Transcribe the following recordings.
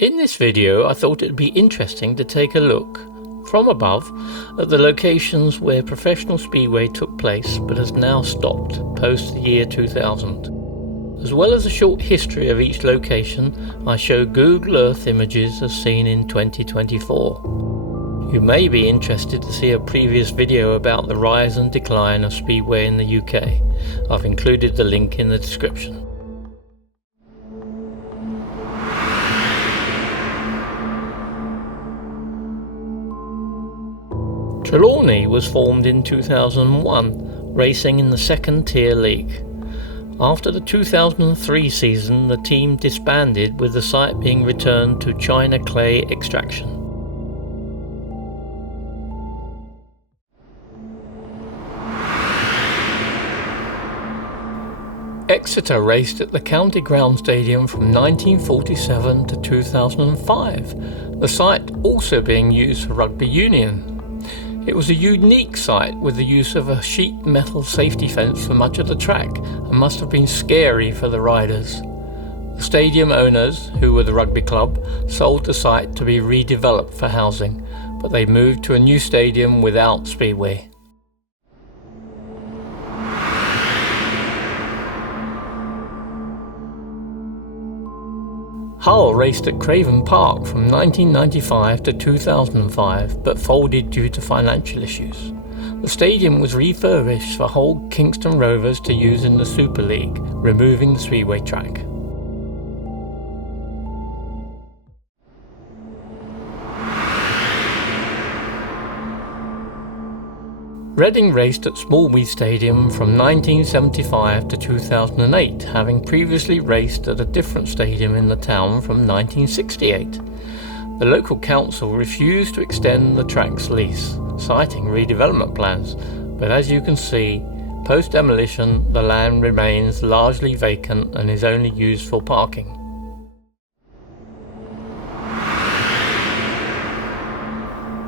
In this video, I thought it would be interesting to take a look from above at the locations where professional speedway took place but has now stopped post the year 2000. As well as a short history of each location, I show Google Earth images as seen in 2024. You may be interested to see a previous video about the rise and decline of speedway in the UK. I've included the link in the description. Trelawny was formed in 2001, racing in the second tier league. After the 2003 season, the team disbanded with the site being returned to China clay extraction. Exeter raced at the County Ground Stadium from 1947 to 2005, the site also being used for rugby union. It was a unique site with the use of a sheet metal safety fence for much of the track and must have been scary for the riders. The stadium owners, who were the rugby club, sold the site to be redeveloped for housing, but they moved to a new stadium without speedway. Hull raced at Craven Park from 1995 to 2005 but folded due to financial issues. The stadium was refurbished for Hull Kingston Rovers to use in the Super League, removing the speedway track. Reading raced at Smallby Stadium from 1975 to 2008, having previously raced at a different stadium in the town from 1968. The local council refused to extend the track's lease, citing redevelopment plans, but as you can see, post-demolition the land remains largely vacant and is only used for parking.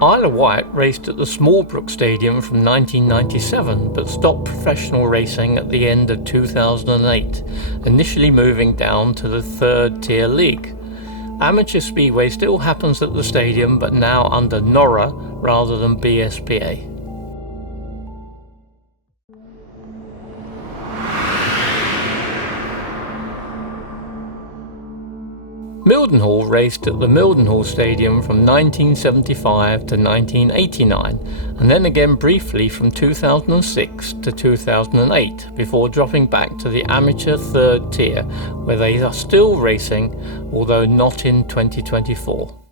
Isle of Wight raced at the Smallbrook Stadium from 1997 but stopped professional racing at the end of 2008, initially moving down to the third tier league. Amateur speedway still happens at the stadium but now under NORA rather than BSPA. Mildenhall raced at the Mildenhall Stadium from 1975 to 1989 and then again briefly from 2006 to 2008 before dropping back to the amateur third tier where they are still racing, although not in 2024.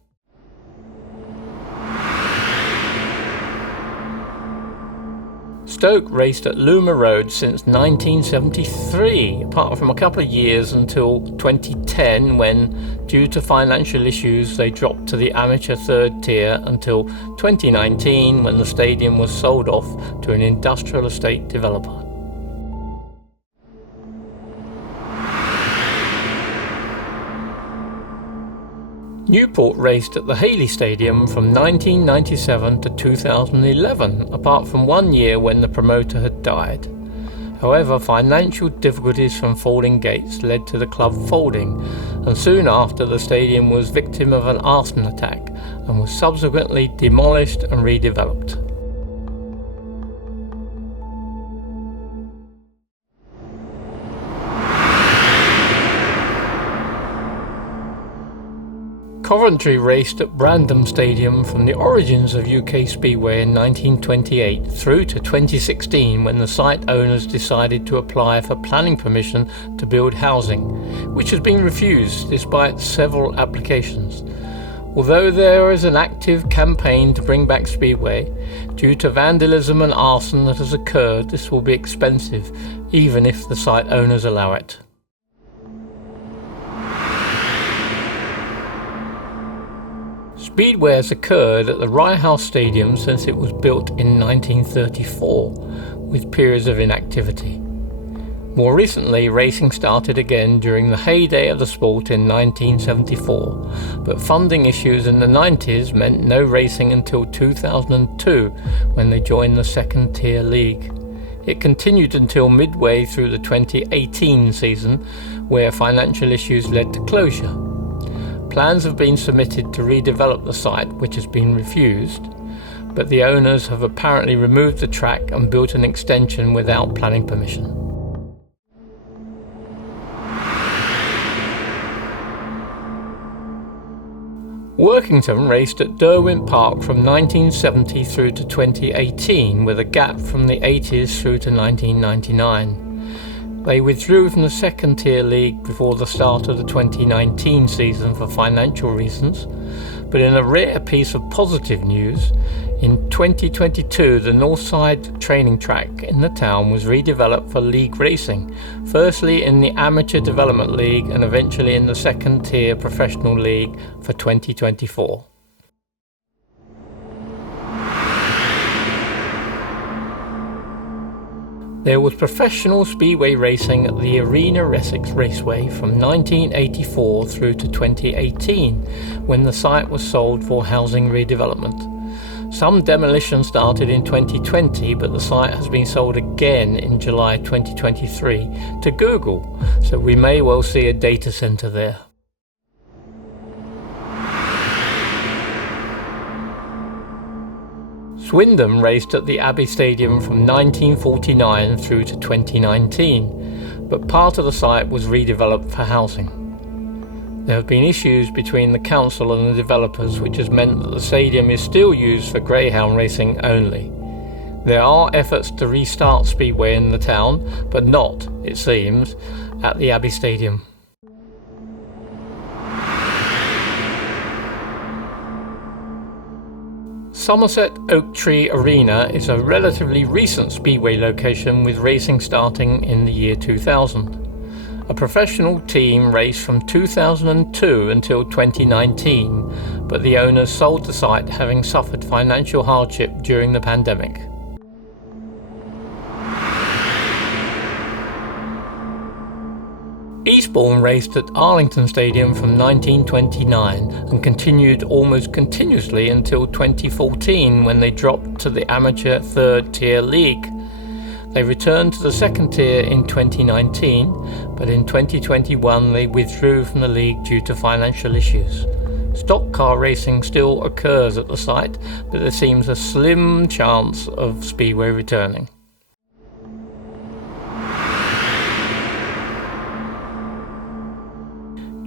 Stoke raced at Luma Road since 1973, apart from a couple of years until 2010 when, due to financial issues, they dropped to the amateur third tier until 2019 when the stadium was sold off to an industrial estate developer. Newport raced at the Hayley Stadium from 1997 to 2011, apart from 1 year when the promoter had died. However, financial difficulties from falling gates led to the club folding, and soon after the stadium was victim of an arson attack and was subsequently demolished and redeveloped. Coventry raced at Brandon Stadium from the origins of UK Speedway in 1928 through to 2016 when the site owners decided to apply for planning permission to build housing, which has been refused despite several applications. Although there is an active campaign to bring back Speedway, due to vandalism and arson that has occurred, this will be expensive, even if the site owners allow it. Speedway has occurred at the Rye House Stadium since it was built in 1934, with periods of inactivity. More recently, racing started again during the heyday of the sport in 1974, but funding issues in the 90s meant no racing until 2002 when they joined the second tier league. It continued until midway through the 2018 season, where financial issues led to closure. Plans have been submitted to redevelop the site, which has been refused, but the owners have apparently removed the track and built an extension without planning permission. Workington raced at Derwent Park from 1970 through to 2018, with a gap from the 80s through to 1999. They withdrew from the second tier league before the start of the 2019 season for financial reasons, but in a rare piece of positive news, in 2022 the Northside training track in the town was redeveloped for league racing, firstly in the Amateur Development League and eventually in the second tier professional league for 2024. There was professional speedway racing at the Arena Essex Raceway from 1984 through to 2018, when the site was sold for housing redevelopment. Some demolition started in 2020, but the site has been sold again in July 2023 to Google, so we may well see a data centre there. Swindon raced at the Abbey Stadium from 1949 through to 2019, but part of the site was redeveloped for housing. There have been issues between the council and the developers, which has meant that the stadium is still used for greyhound racing only. There are efforts to restart Speedway in the town, but not, it seems, at the Abbey Stadium. Somerset Oak Tree Arena is a relatively recent speedway location with racing starting in the year 2000. A professional team raced from 2002 until 2019, but the owners sold the site having suffered financial hardship during the pandemic. Eastbourne raced at Arlington Stadium from 1929 and continued almost continuously until 2014, when they dropped to the amateur third tier league. They returned to the second tier in 2019, but in 2021 they withdrew from the league due to financial issues. Stock car racing still occurs at the site, but there seems a slim chance of Speedway returning.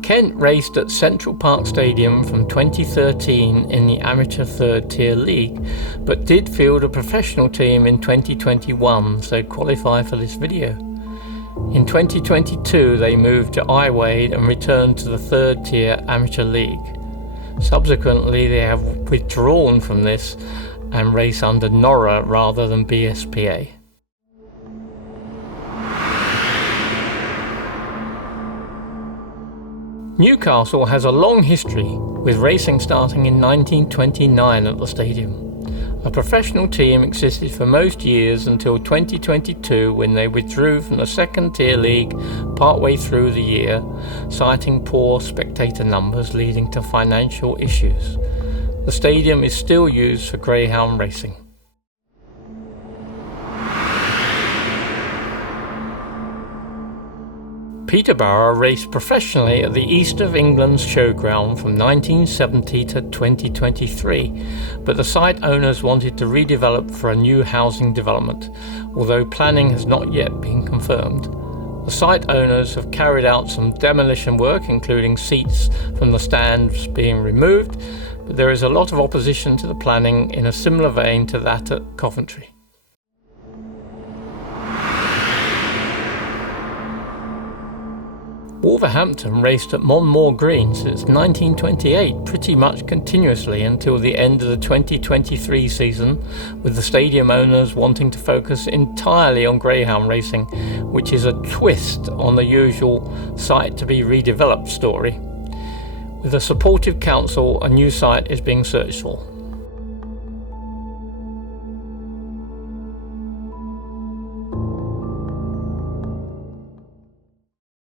Kent raced at Central Park Stadium from 2013 in the amateur third tier league, but did field a professional team in 2021, so qualify for this video. In 2022 they moved to Wight and returned to the third tier amateur league. Subsequently they have withdrawn from this and race under NORA rather than BSPA. Newcastle has a long history, with racing starting in 1929 at the stadium. A professional team existed for most years until 2022, when they withdrew from the second tier league partway through the year, citing poor spectator numbers leading to financial issues. The stadium is still used for greyhound racing. Peterborough raced professionally at the East of England's showground from 1970 to 2023, but the site owners wanted to redevelop for a new housing development, although planning has not yet been confirmed. The site owners have carried out some demolition work, including seats from the stands being removed, but there is a lot of opposition to the planning in a similar vein to that at Coventry. Wolverhampton raced at Monmore Green since 1928, pretty much continuously until the end of the 2023 season, with the stadium owners wanting to focus entirely on greyhound racing, which is a twist on the usual site to be redeveloped story. With a supportive council, a new site is being searched for.